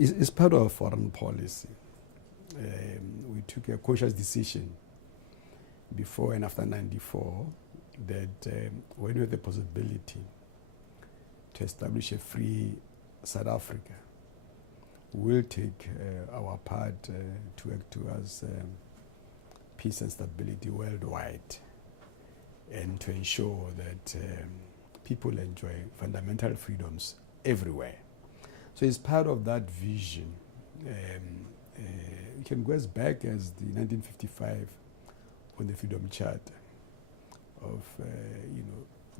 It's part of our foreign policy. We took a cautious decision before and after 94 that when we had the possibility to establish a free South Africa, we'll take our part to work towards peace and stability worldwide and to ensure that people enjoy fundamental freedoms everywhere. So it's part of that vision. You can go as back as the 1955 on the Freedom Charter of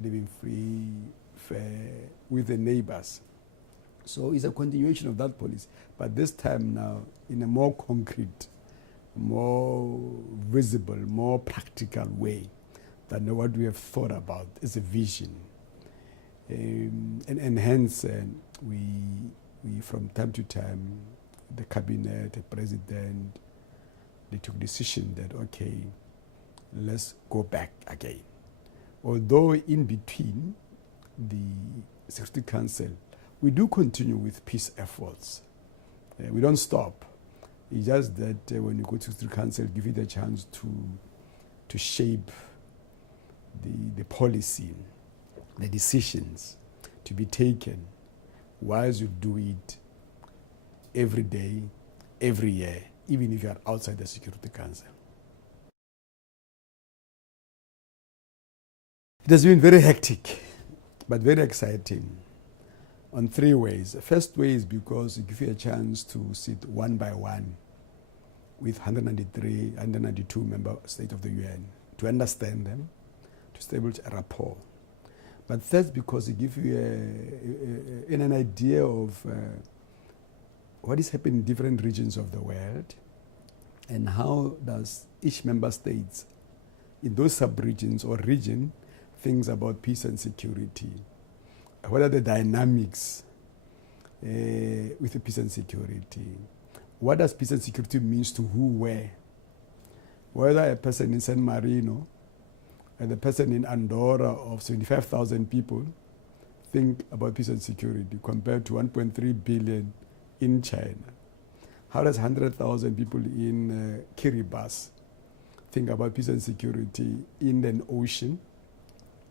living free, fair with the neighbors. So it's a continuation of that policy, but this time now in a more concrete, more visible, more practical way than what we have thought about as a vision. And hence we from time to time, the cabinet, the president, they took decision that, okay, let's go back again. Although in between the Security Council, we do continue with peace efforts. We don't stop. It's just that when you go to Security Council, give it a chance to shape the policy, the decisions to be taken, whilst you do it every day, every year, even if you are outside the Security Council. It has been very hectic, but very exciting on three ways. The first way is because it gives you a chance to sit one by one with 193, 192 member states of the UN, to understand them, to establish a rapport. But that's because it gives you an idea of what is happening in different regions of the world and how does each member state in those sub-regions or region things about peace and security. What are the dynamics with the peace and security? What does peace and security means to who, where? Whether a person in San Marino and the person in Andorra of 75,000 people think about peace and security compared to 1.3 billion in China. How does 100,000 people in Kiribati think about peace and security in an ocean,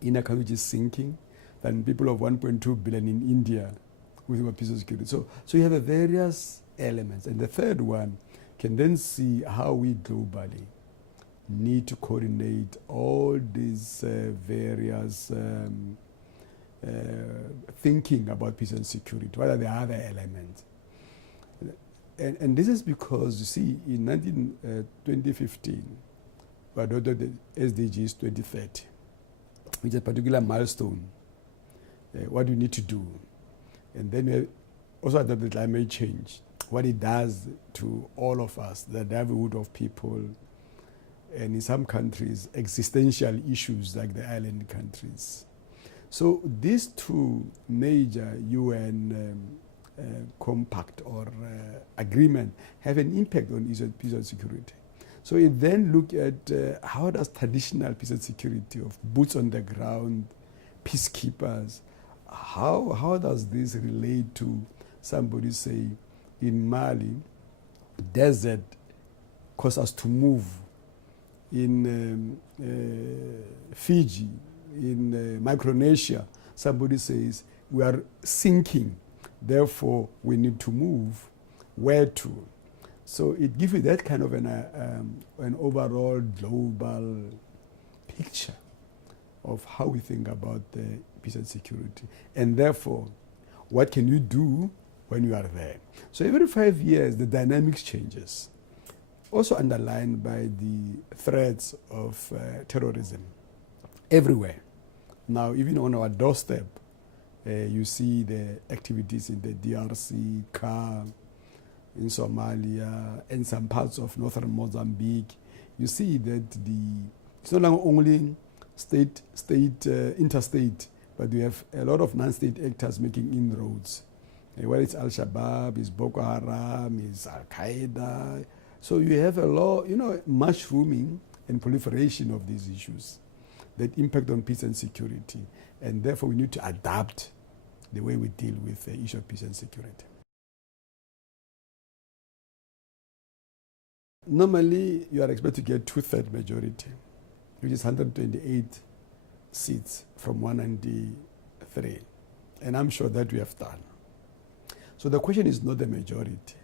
in a country which is sinking, than people of 1.2 billion in India who think about peace and security? So you have various elements. And the third one can then see how we globally need to coordinate all these various thinking about peace and security. What are the other elements? And this is because, you see, in 2015, we adopted the SDGs 2030, which is a particular milestone, what we need to do. And then we also adopted climate change, what it does to all of us, the livelihood of people, and in some countries, existential issues like the island countries. So these two major UN compact or agreement have an impact on peace and security. So it then look at how does traditional peace and security of boots on the ground, peacekeepers, how does this relate to somebody say in Mali, desert cause us to move, in Fiji, in Micronesia, somebody says we are sinking, therefore we need to move. Where to? So it gives you that kind of an overall global picture of how we think about the peace and security. And therefore, what can you do when you are there? So every 5 years, the dynamics changes. Also underlined by the threats of terrorism everywhere. Now, even on our doorstep, you see the activities in the DRC, CAR, in Somalia, and some parts of northern Mozambique. You see that it's no longer only interstate, but we have a lot of non-state actors making inroads. Whether it's Al-Shabaab, it's Boko Haram, it's Al-Qaeda. So you have a lot, mushrooming and proliferation of these issues that impact on peace and security. And therefore we need to adapt the way we deal with the issue of peace and security. normally you are expected to get 2/3 majority, which is 128 seats from 193. And I'm sure that we have done. So the question is not the majority.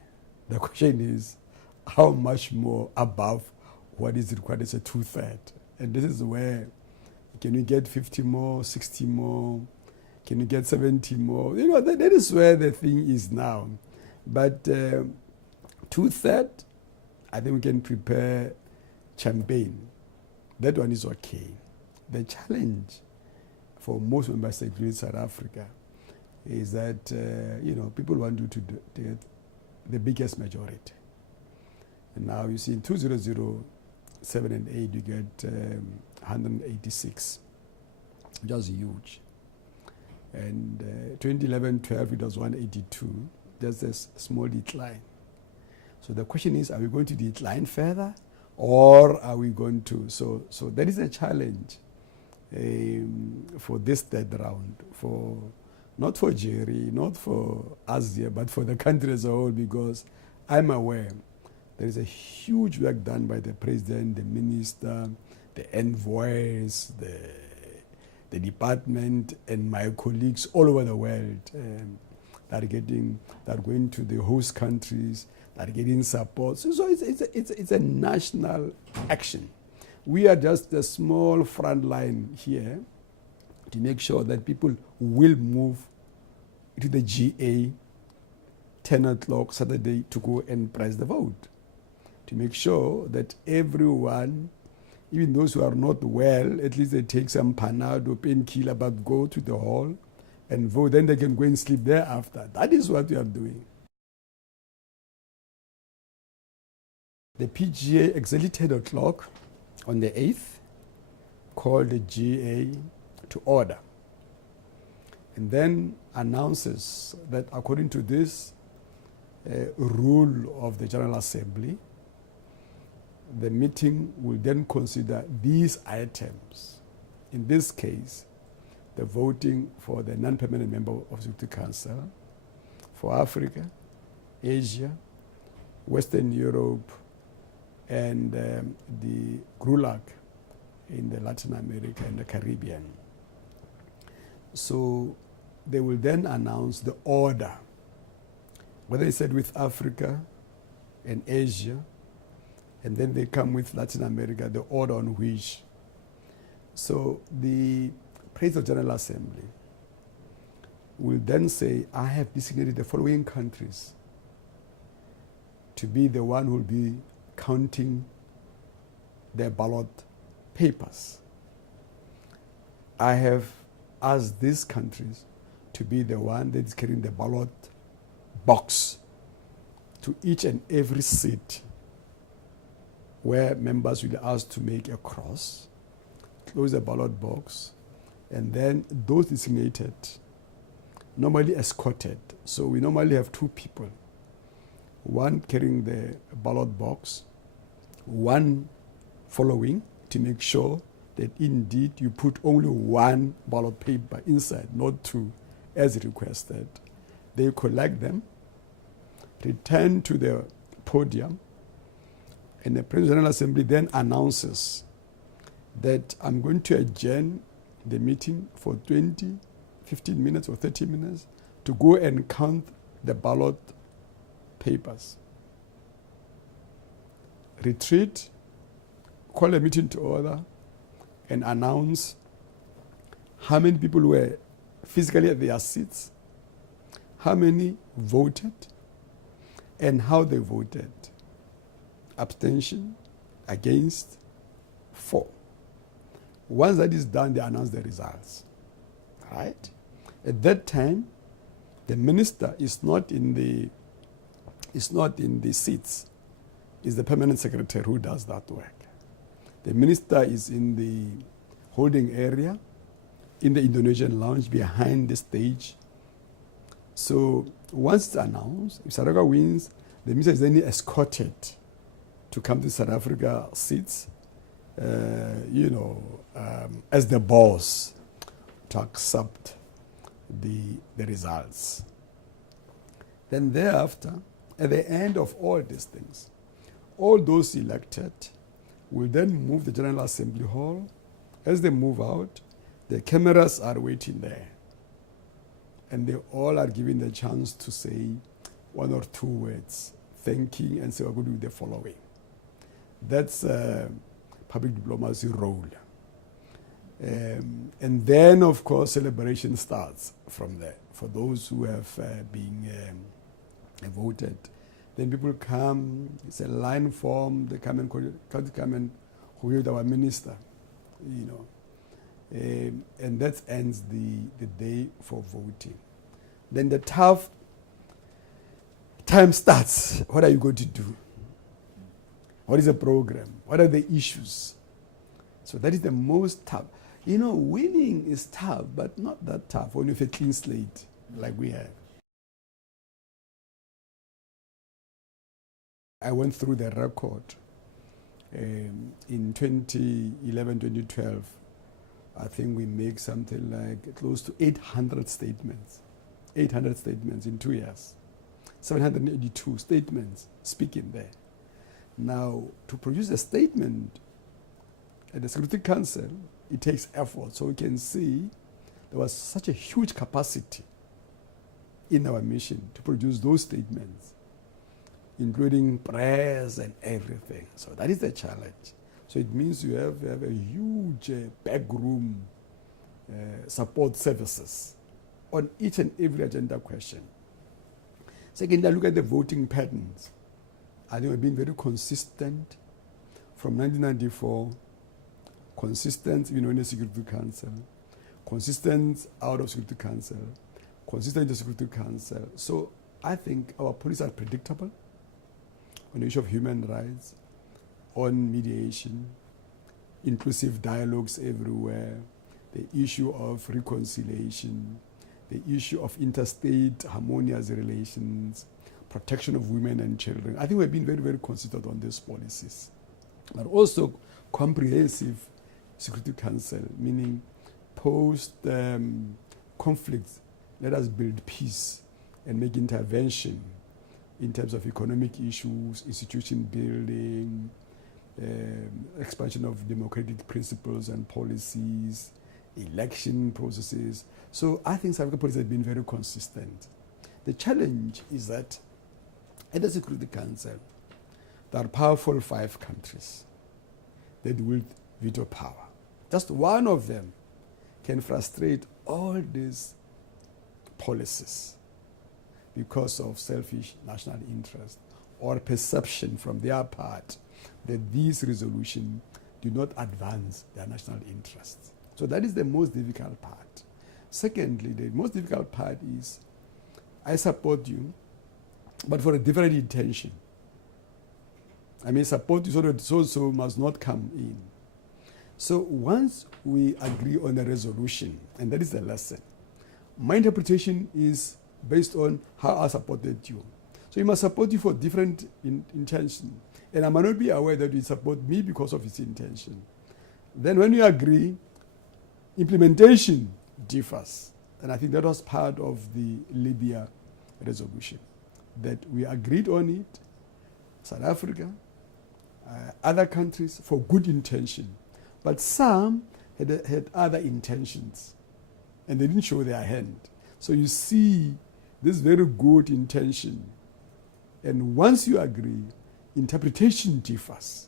The question is how much more above what is required as a 2/3. And this is where, can you get 50 more, 60 more? Can you get 70 more? You know, that is where the thing is now. But 2/3, I think we can prepare champagne. That one is okay. The challenge for most member states in South Africa is that, people want you to get the biggest majority. And now you see in 2007 and 8, you get 186, which was huge. And 2011-12, it was 182. There's a small decline. So the question is, are we going to decline further, or are we going to? So that is a challenge for this third round, not for Jerry, not for us here, but for the country as a whole, because I'm aware there is a huge work done by the president, the minister, the envoys, the department, and my colleagues all over the world that are going to the host countries, that are getting support. So it's a national action. We are just a small front line here to make sure that people will move to the GA 10 o'clock Saturday to go and press the vote, to make sure that everyone, even those who are not well, at least they take some Panado, painkiller, but go to the hall and vote. Then they can go and sleep thereafter. That is what we are doing. The PGA exactly 10 o'clock on the 8th called the GA to order, and then announces that according to this rule of the General Assembly, the meeting will then consider these items. In this case, the voting for the non-permanent member of the Executive Council for Africa, Asia, Western Europe, and the GRULAC in the Latin America and the Caribbean. So they will then announce the order, whether it's said with Africa and Asia, and then they come with Latin America, the order on which. So the President of the General Assembly will then say, I have designated the following countries to be the one who will be counting their ballot papers. I have asked these countries to be the one that is carrying the ballot box to each and every seat where members will be asked to make a cross, close the ballot box, and then those designated, normally escorted. So we normally have two people, one carrying the ballot box, one following to make sure that indeed you put only one ballot paper inside, not two, as requested. They collect them, return to the podium, and the President of the General Assembly then announces that I'm going to adjourn the meeting for 20, 15 minutes or 30 minutes to go and count the ballot papers. Retreat, call a meeting to order, and announce how many people were physically at their seats, how many voted, and how they voted. Abstention, against, for. Once that is done, they announce the results. Right? At that time, the minister is not in the seats. It's the permanent secretary who does that work. The minister is in the holding area, in the Indonesian lounge behind the stage. So once it's announced, if South Africa wins, the minister is then escorted to come to South Africa seats, as the boss to accept the results. Then thereafter, at the end of all these things, all those elected will then move the General Assembly Hall. As they move out, the cameras are waiting there. And they all are given the chance to say one or two words, thanking and say, we're going to do the following. That's public diplomacy role. And then, of course, celebration starts from there. For those who have been voted, then people come, it's a line form, they come and congratulate our minister, you know. And that ends the day for voting. Then the tough time starts. What are you going to do? What is the program? What are the issues? So that is the most tough. You know, winning is tough, but not that tough when you have a clean slate like we have. I went through the record in 2011, 2012. I think we make something like close to 800 statements. 800 statements in 2 years. 782 statements speaking there. Now, to produce a statement at the Security Council, it takes effort. So we can see there was such a huge capacity in our mission to produce those statements, including prayers and everything. So that is the challenge. So it means you have a huge backroom support services on each and every agenda question. Secondly, look at the voting patterns. I think we've been very consistent from 1994, consistent in the Security Council, consistent out of Security Council, consistent in the Security Council. So I think our policies are predictable on the issue of human rights, on mediation, inclusive dialogues everywhere, the issue of reconciliation, the issue of interstate harmonious relations, protection of women and children. I think we've been very, very consistent on these policies. But also comprehensive Security Council, meaning post-conflict, let us build peace and make intervention in terms of economic issues, institution building, expansion of democratic principles and policies, election processes. So I think South African policy has been very consistent. The challenge is that at the Security Council, there are powerful 5 countries that wield veto power. Just one of them can frustrate all these policies because of selfish national interest or perception from their part that these resolutions do not advance their national interests. So that is the most difficult part. Secondly, the most difficult part is I support you, but for a different intention. I mean, support you so that so must not come in. So once we agree on a resolution, and that is the lesson, my interpretation is based on how I supported you. So he must support you for different intention. And I might not be aware that you support me because of its intention. Then when you agree, implementation differs. And I think that was part of the Libya resolution, that we agreed on it, South Africa, other countries, for good intention. But some had other intentions, and they didn't show their hand. So you see this very good intention. And once you agree, interpretation differs,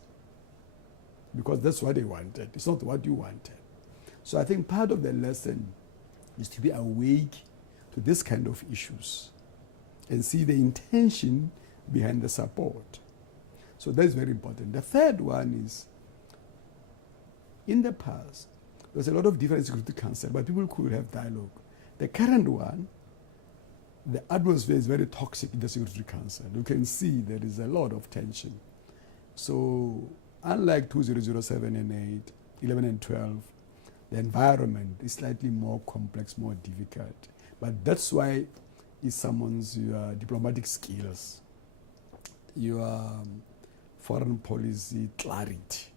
because that's what they wanted. It's not what you wanted. So I think part of the lesson is to be awake to this kind of issues and see the intention behind the support. So that's very important. The third one is, in the past, there's a lot of different Security Council, but people could have dialogue. The current one, the atmosphere is very toxic in the Security Council. You can see there is a lot of tension. So unlike 2007 and 8, 11 and 12, the environment is slightly more complex, more difficult. But that's why it summons your diplomatic skills, your foreign policy clarity,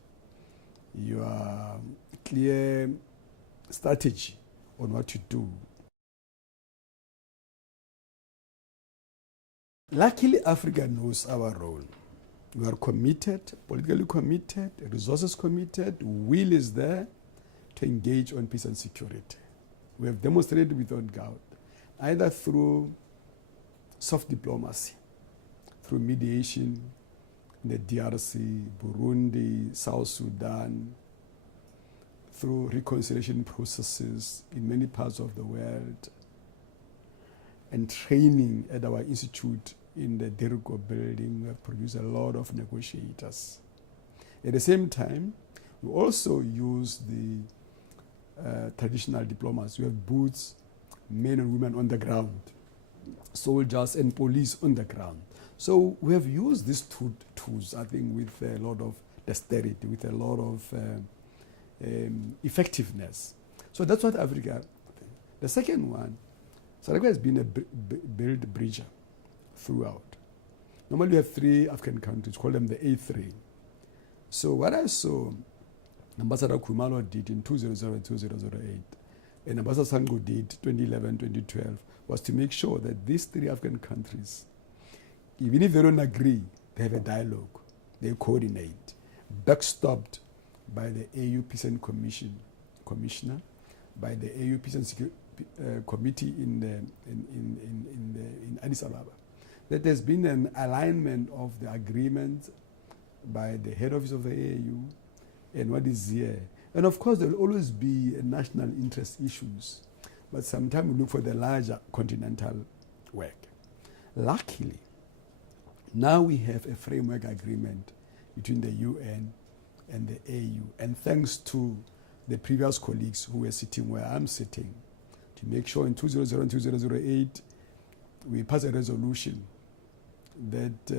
your clear strategy on what to do. Luckily, Africa knows our role. We are committed, politically committed, resources committed, will is there to engage on peace and security. We have demonstrated without doubt, either through soft diplomacy, through mediation in the DRC, Burundi, South Sudan, through reconciliation processes in many parts of the world, and training at our institute in the DIRCO building. We have produced a lot of negotiators. At the same time, we also use the traditional diplomats. We have boots, men and women on the ground, soldiers and police on the ground. So we have used these two tools, I think, with a lot of dexterity, with a lot of effectiveness. So that's what Africa. The second one, South Africa has been a build bridger throughout. Normally we have 3 African countries, call them the A3. So what I saw Ambassador Khumalo did in 2007 and 2008, and Ambassador Sango did 2011, 2012, was to make sure that these 3 African countries, even if they don't agree, they have a dialogue, they coordinate, backstopped by the AU Peace and Commissioner, by the AU Peace and Security Committee in Addis Ababa. That there's been an alignment of the agreement by the head office of the AU and what is here. And of course, there will always be national interest issues, but sometimes we look for the larger continental work. Luckily, now we have a framework agreement between the UN and the AU, and thanks to the previous colleagues who were sitting where I'm sitting, to make sure in 2007 and 2008 we pass a resolution that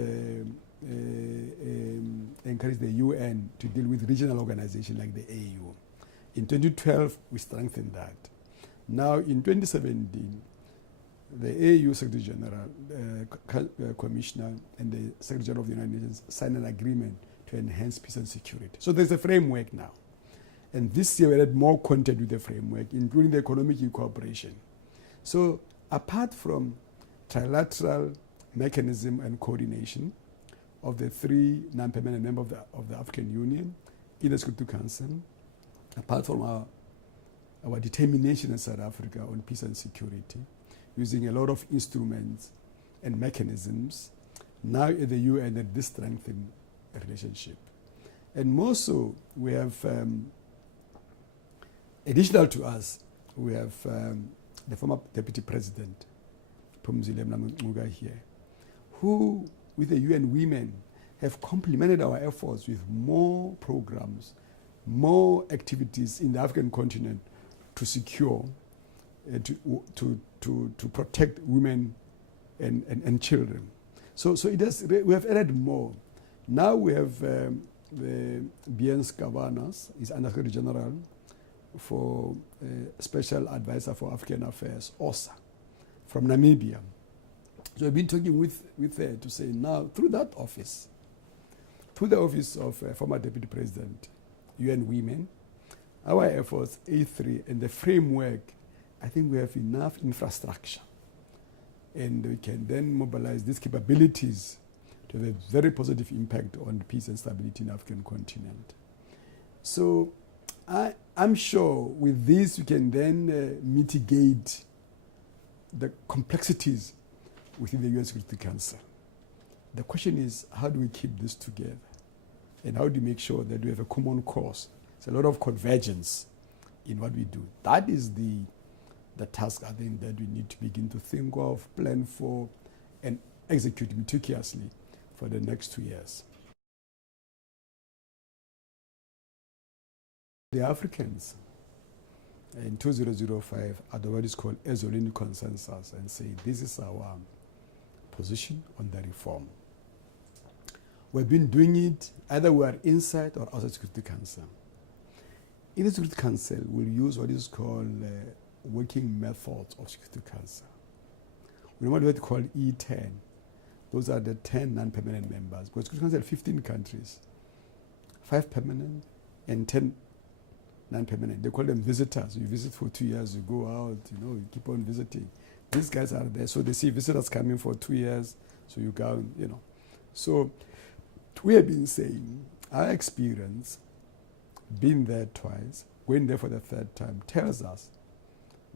encouraged the UN to deal with regional organizations like the AU. In 2012, we strengthened that. Now, in 2017, the AU Secretary General, Commissioner, and the Secretary General of the United Nations signed an agreement to enhance peace and security. So there's a framework now. And this year we had more content with the framework, including the economic cooperation. So apart from trilateral mechanism and coordination of the 3 non-permanent members of the African Union in the Security Council, apart from our determination in South Africa on peace and security, using a lot of instruments and mechanisms, now at the UN that this strengthened relationship. And more so, we have, additional to us, we have the former Deputy President, Phumzile Mlambo here, who, with the UN Women, have complemented our efforts with more programs, more activities in the African continent to secure, to protect women and children. So it has, we have added more. Now we have the Bien Scavanas, is Under Secretary General for Special Advisor for African Affairs, OSA, from Namibia. So I've been talking with her to say now, through that office, through the office of former Deputy President, UN Women, our efforts, A3, and the framework, I think we have enough infrastructure. And we can then mobilize these capabilities to have a very positive impact on peace and stability in the African continent. So I'm sure with this we can then mitigate the complexities within the UN Security Council. The question is, how do we keep this together? And how do we make sure that we have a common cause? It's a lot of convergence in what we do. That is the task, I think, that we need to begin to think of, plan for, and execute meticulously for the next 2 years. The Africans in 2005 adopted what is called Ezolini Consensus and say this is our position on the reform. We've been doing it, either we are inside or outside Security Council. In the Security Council, we'll use what is called working methods of Security Council. We know what we call E10. Those are the 10 non-permanent members. Because Security Council has 15 countries, 5 permanent and 10 non-permanent. They call them visitors. You visit for 2 years, you go out, you keep on visiting. These guys are there, so they see visitors coming for 2 years, so you go, So we have been saying our experience, being there twice, going there for the third time, tells us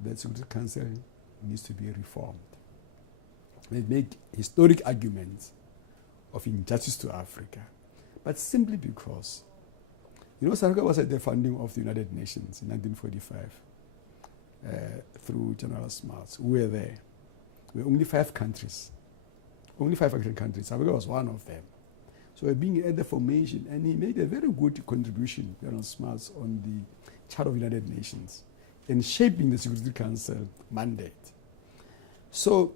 that Security Council needs to be reformed. They make historic arguments of injustice to Africa, but simply because, South Africa was at the founding of the United Nations in 1945 through General Smuts. We were there. We were only 5 countries, only 5 African countries. South Africa was one of them. So being at the formation, and he made a very good contribution, General Smuts, on the Charter of United Nations and shaping the Security Council mandate. So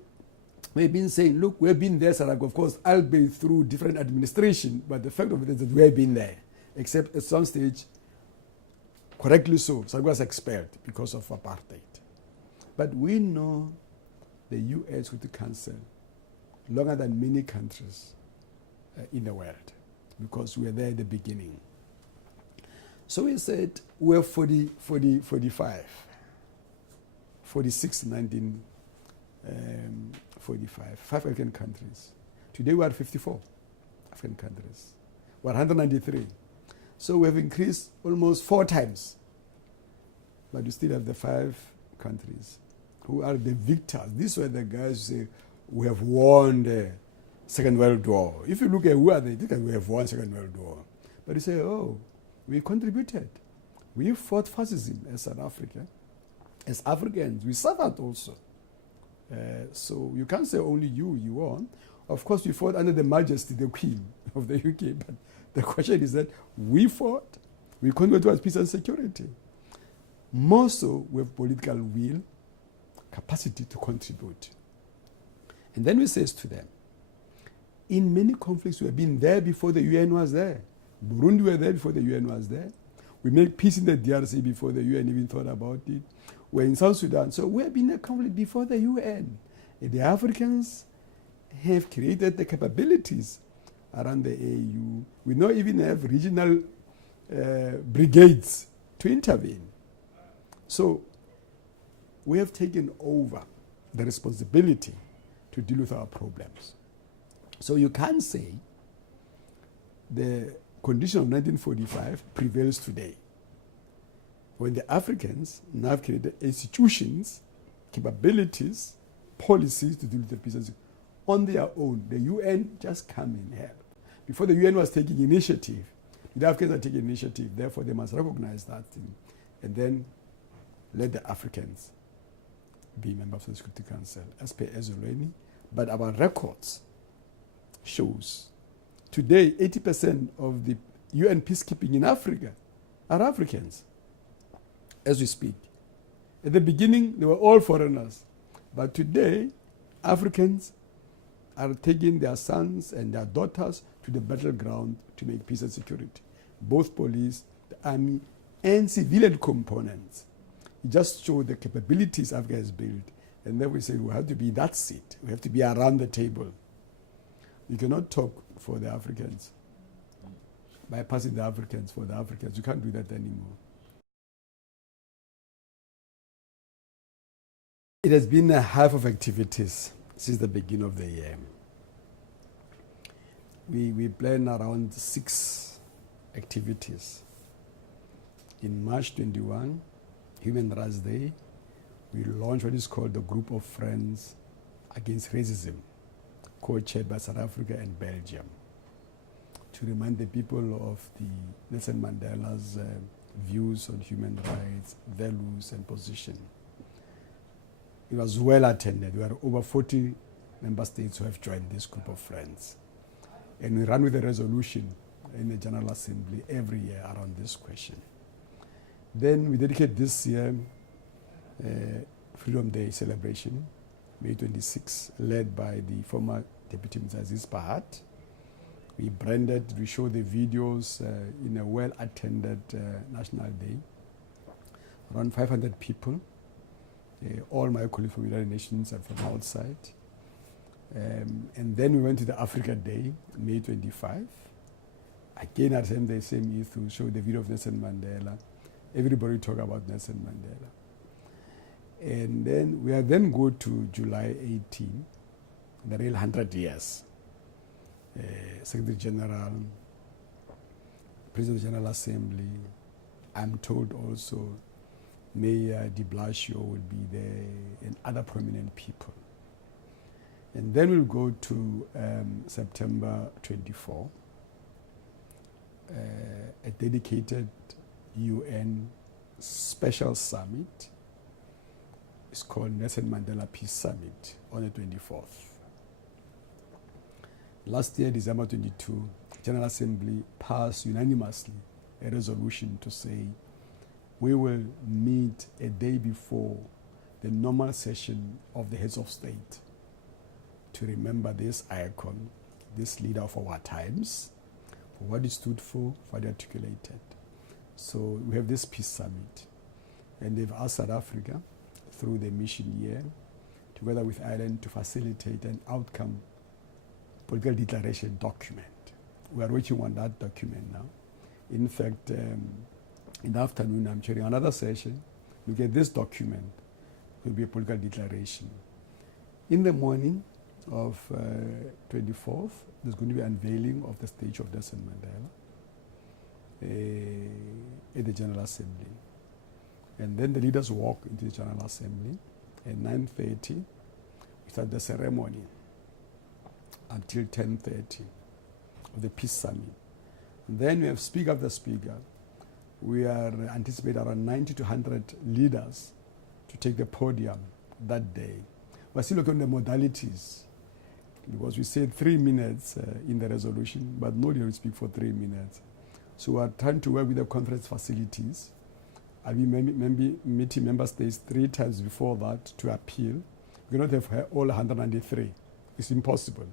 we've been saying, look, we've been there, South Africa, of course, albeit through different administration, but the fact of it is that we've been there, except at some stage, correctly so, South Africa was expelled because of apartheid. But we know the UN Security Council longer than many countries in the world, because we were there at the beginning. So we said we're 45, 46, 1945, 5 African countries. Today we are 54 African countries. We're 193. So we have increased almost 4 times. But you still have the 5 countries who are the victors. These were the guys who say, we have won the Second World War. If you look at who are they, think we have won Second World War. But you say, oh, we contributed. We fought fascism as South Africa. As Africans, we suffered also. So you can't say only you won. Of course, we fought under the Majesty, the Queen of the UK. But the question is that we fought. We contributed towards peace and security. More so with political will, capacity to contribute. And then we say to them, in many conflicts, we have been there before the UN was there. Burundi were there before the UN was there. We made peace in the DRC before the UN even thought about it. We're in South Sudan. So we have been in a conflict before the UN. And the Africans have created the capabilities around the AU. We now even have regional brigades to intervene. So we have taken over the responsibility to deal with our problems. So you can't say the condition of 1945 prevails today, when the Africans now have created institutions, capabilities, policies to deal with the peace on their own. The UN just come and help. Before the UN was taking initiative, the Africans are taking initiative, therefore they must recognize that thing and then let the Africans be members of the Security Council as per Ezolweni. But our records shows today 80% of the UN peacekeeping in Africa are Africans as we speak. At the beginning, they were all foreigners. But today, Africans are taking their sons and their daughters to the battleground to make peace and security. Both police, the army, and civilian components. It just shows the capabilities Africa has built. And then we say we have to be that seat. We have to be around the table. You cannot talk for the Africans, bypassing the Africans for the Africans. You can't do that anymore. It has been a half of activities since the beginning of the year. We plan around 6 activities. In March 21, Human Rights Day, we launched what is called the Group of Friends Against Racism, co-chaired by South Africa and Belgium, to remind the people of the Nelson Mandela's views on human rights, values, and position. It was well attended. There are over 40 member states who have joined this group of friends. And we run with a resolution in the General Assembly every year around this question. Then we dedicate this year Freedom Day celebration, May 26, led by the former Deputy Minister Aziz Pahat. We branded, we show the videos in a well-attended National Day. Around 500 people. All my colleagues from the United Nations and from outside. And then we went to the Africa Day, May 25. Again, at the same issue, show the video of Nelson Mandela. Everybody talk about Nelson Mandela. And then we go to July 18, the real 100 years. Secretary General, President of the General Assembly. I'm told also Mayor de Blasio will be there and other prominent people. And then we'll go to September 24, a dedicated UN special summit. It's called Nelson Mandela Peace Summit on the 24th. Last year, December 22, General Assembly passed unanimously a resolution to say we will meet a day before the normal session of the heads of state to remember this icon, this leader of our times, for what he stood for what he articulated. So we have this peace summit, and they've asked South Africa through the mission year, together with Ireland, to facilitate an outcome political declaration document. We are working on that document now. In fact, in the afternoon, I'm chairing another session. Look at this document. It will be a political declaration. In the morning of 24th, there's going to be unveiling of the statue of Nelson Mandela at the General Assembly. And then the leaders walk into the General Assembly. At 9:30, we start the ceremony until 10:30 of the Peace Summit. And then we have speaker after speaker. We are anticipating around 90 to 100 leaders to take the podium that day. We're still looking at the modalities, because we said 3 minutes in the resolution, but nobody will speak for 3 minutes. So we are trying to work with the conference facilities. I'll be meeting member states 3 times before that to appeal. We cannot have all 193. It's impossible.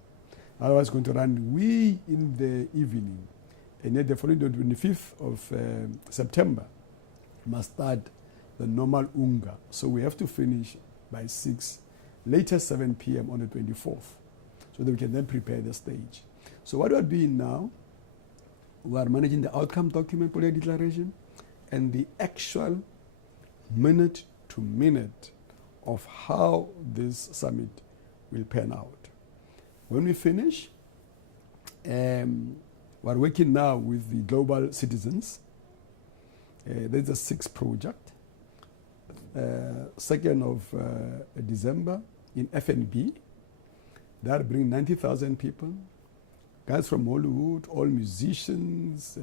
Otherwise, it's going to run way in the evening. And yet the following 25th of September must start the normal UNGA. So we have to finish by 6, latest 7 p.m. on the 24th, so that we can then prepare the stage. So what we are doing now, we are managing the outcome document, political declaration, and the actual minute to minute of how this summit will pan out. When we finish, we're working now with the global citizens. There's a 6th project. 2nd of December in FNB. That bring 90,000 people. Guys from Hollywood, all musicians,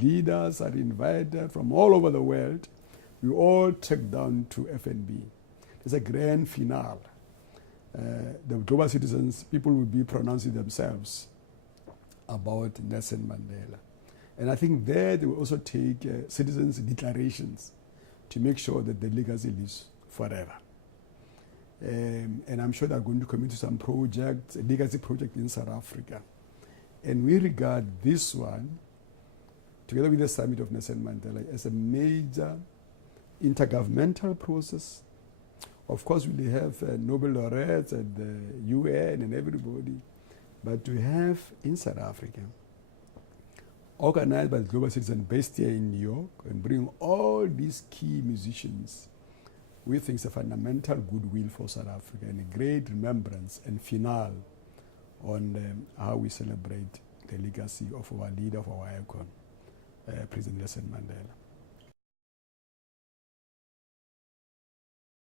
leaders are invited from all over the world. We all trek down to FNB. There's a grand finale. The global citizens, people will be pronouncing themselves about Nelson Mandela. And I think there they will also take citizens' declarations to make sure that the legacy lives forever. And I'm sure they're going to commit to some projects, a legacy project in South Africa. And we regard this one, together with the Summit of Nelson Mandela, as a major intergovernmental process. Of course, we'll have Nobel laureates at the UN and everybody, but to have in South Africa, organized by the global citizen based here in New York, and bring all these key musicians, we think it's a fundamental goodwill for South Africa and a great remembrance and finale on how we celebrate the legacy of our leader, of our icon, President Nelson Mandela.